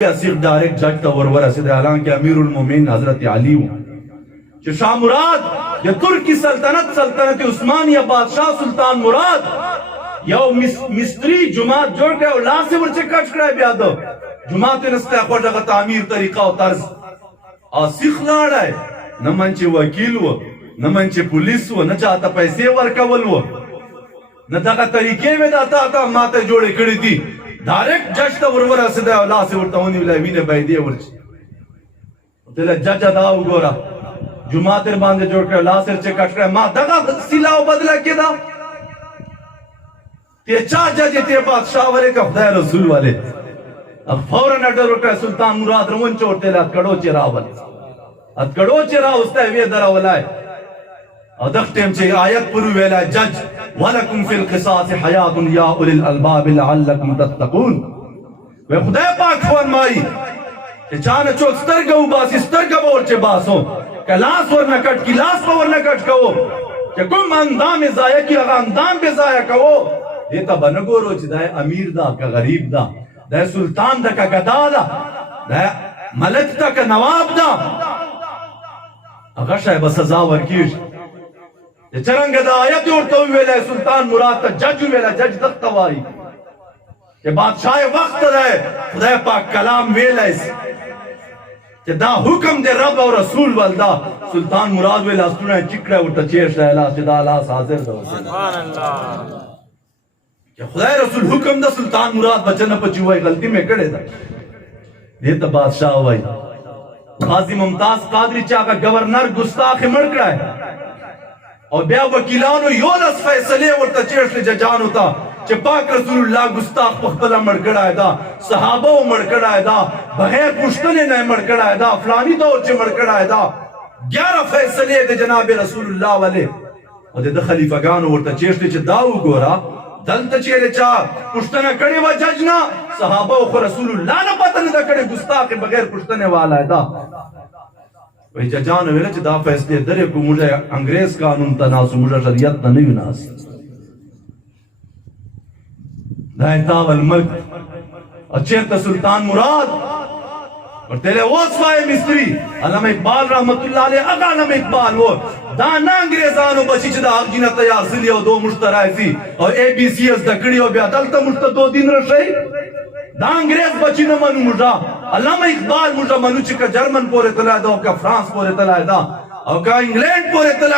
सिर्फ डायरेक्ट जज का वरवर रसीद हालांकि अमीरुल मोमिन हजरत अली जो शाह मुराद जो तुर्की सल्तनत सल्तनत उस्मानिया बादशाह सुल्तान मुराद यो मिस्त्री जुमात जोड़ के लासे वर्चे कट कराए ब्यादो जुमात नस्ता को जगह तामीर तरीका और तर्ज आसिख लाड़ा है न मंचे वकील वो न मंचे पुलिस वो न चाहता पैसे वर्कवल वो न जगह तरीके में दाता आता माते जोड़े खड़ी थी डायरेक्ट जज ता वरवर रसीद अल्लाह से वर्ता होनी विला वीने बैदिए वर्च तेला जज अदा उगोरा जुमातेर बांधे जोड़ के लासेर चे कट करे मा दगा सिलाओ बदला के दा ते चार जज ते बादशाह वाले का खुदा रसूल वाले अब फौरन अडर उठा सुल्तान मुराद रमन चोरते ला कड़ो चिरावल अत कड़ो चिरा उसता वे दरा वलाय अदख टेम चे आयत पुरु वेला जज वलकुम फिल क़िसास हयातुन या उलिल अलबाब लअल्लकुम तत्तकून वे खुदा पाक फरमाई के चान चोक स्तर गउ बास स्तर गबोर चे बासो कलास वर नकट किलास पर नकट कहो के कुम अंदाम जाया की अगर अंदाम पे जाया कहो देता बनगोरो चिदाय अमीर दा का गरीब दा दा सुल्तान दा का गदा दा मलक दा का नवाब दा अगर शायद सजा वर्कीश चरंग दा आयत उठतो वेला सुल्तान मुराद ता जज वेला जज दत्तवाई के बादशाह वक्त रहे खुदा पाक कलाम वेला के दा हुक्म दे रब और रसूल वल्दा सुल्तान मुराद वेला सुने चिकड़ा उठ चेश रहला सिदाला हाजिर दो सुभान अल्लाह के खुदा रसूल हुक्म दा सुल्तान मुराद बचन पचुवाई गलती में कड़े दा ये तो बादशाह भाई काजी मुमताज कादरी चा का गवर्नर गुस्ताख मड़कड़ा है और ब्या वकीलानो योलस फैसले और तचेश ले जजान होता चे पाक रसूलुल्लाह गुस्ताख पखला मड़कड़ा है दा सहाबा मड़कड़ा है दा बगैर पुश्तने ने मड़कड़ा है दा फलानी दौर चे मड़कड़ा है दा 11 फैसले दे जनाब रसूलुल्लाह वाले और दे खलीफागान और तचेश ले दाऊ गोरा दल तचेरे चा पुश्तना कड़े व जजना सहाबा और रसूलुल्लाह ना पतन दा कड़े गुस्ताख बगैर पुश्तने वाला है दा वही जजान वेला च दा फैसले दरे को मुझे अंग्रेज कानून तनासु मुझे शरीयत नहीं विनाश दायतावल मल्क अच्छे तो सुल्तान मुराद और तेरे ओसवाए मिस्त्री अल्लामा इकबाल रहमतुल्लाह अलैह अगा अल्लामा इकबाल वो दाना अंग्रेजानो बची चदा आगजिना तैयार सिलियो दो मुश्तराय सी और एबीसीएस दकड़ियो ब्यादल तो मुश्त 2 दिन रशई दा अंग्रेज बची न मनु मुजा अल्लामा इकबाल मुजा मनु चिका जर्मन पोरे तला दो का फ्रांस पोरे तला दा और का इंग्लैंड पोरे तला